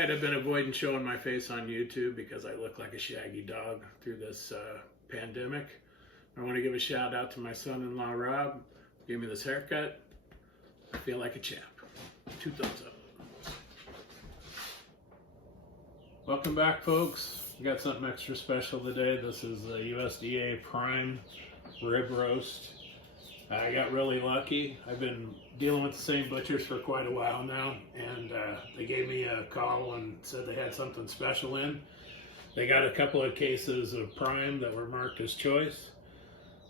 Alright, I've been avoiding showing my face on YouTube because I look like a shaggy dog through this pandemic. I want to give a shout out to my son-in-law Rob. He gave me this haircut. I feel like a champ. 2 thumbs up. Welcome back, folks. We got something extra special today. This is the USDA prime rib roast. I got really lucky. I've been dealing with the same butchers for quite a while now, and they gave me a call and said they had something special in. They got a couple of cases of prime that were marked as choice.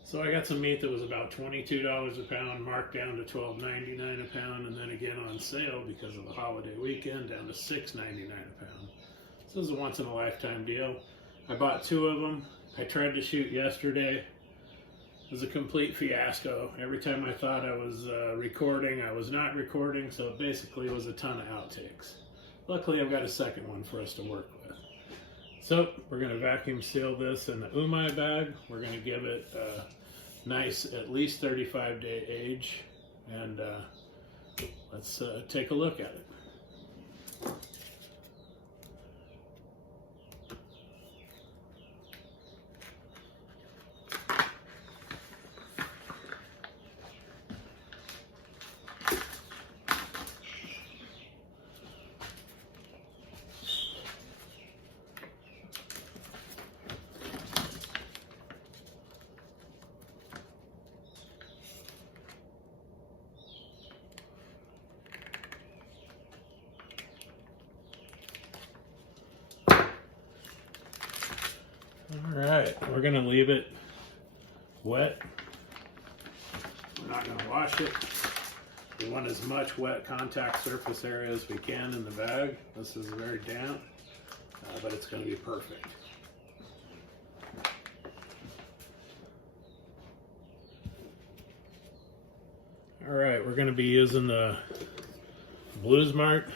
So I got some meat that was about $22 a pound, marked down to $12.99 a pound, and then again on sale because of the holiday weekend, down to $6.99 a pound. So this is a once-in-a-lifetime deal. I bought 2 of them. I tried to shoot yesterday. It was a complete fiasco. Every time I thought I was recording, I was not recording, so it basically was a ton of outtakes. Luckily, I've got a second one for us to work with. So we're going to vacuum seal this in the Umai bag. We're going to give it a nice, at least 35-day age, and let's take a look at it. All right, we're gonna leave it wet. We're not gonna wash it. We want as much wet contact surface area as we can in the bag. This is very damp, but it's gonna be perfect. All right, we're gonna be using the Blues Mart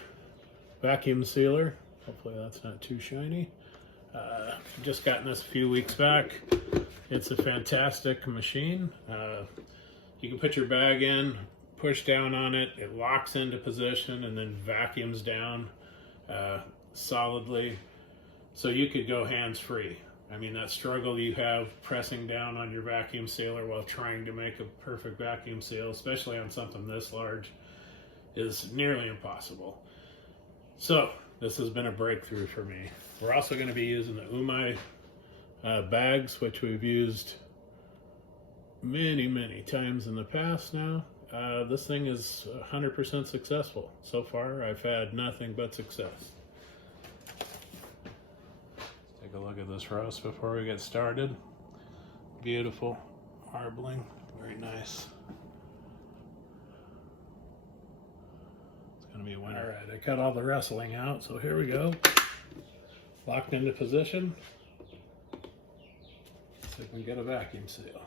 vacuum sealer. Hopefully that's not too shiny. Just gotten this a few weeks back. It's a fantastic machine. You can put your bag in, push down on it, it locks into position and then vacuums down solidly. So you could go hands-free. I mean, that struggle you have pressing down on your vacuum sealer while trying to make a perfect vacuum seal, especially on something this large, is nearly impossible. So this has been a breakthrough for me. We're also going to be using the Umai bags, which we've used many times in the past now. This thing is 100% successful. So far, I've had nothing but success. Let's take a look at this roast before we get started. Beautiful marbling, very nice. Gonna be a winner. All right, I cut all the wrestling out, so here we go. Locked into position. See if we can get a vacuum seal.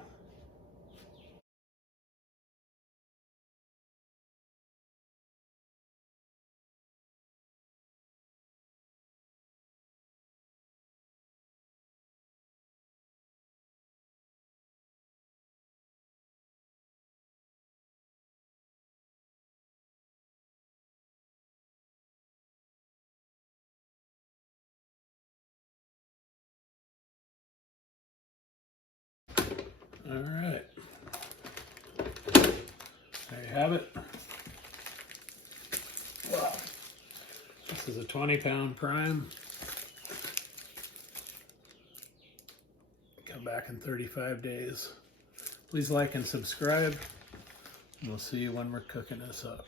All right, there you have it. Wow. This is a 20-pound prime. Come back in 35 days. Please like and subscribe. We'll see you when we're cooking this up.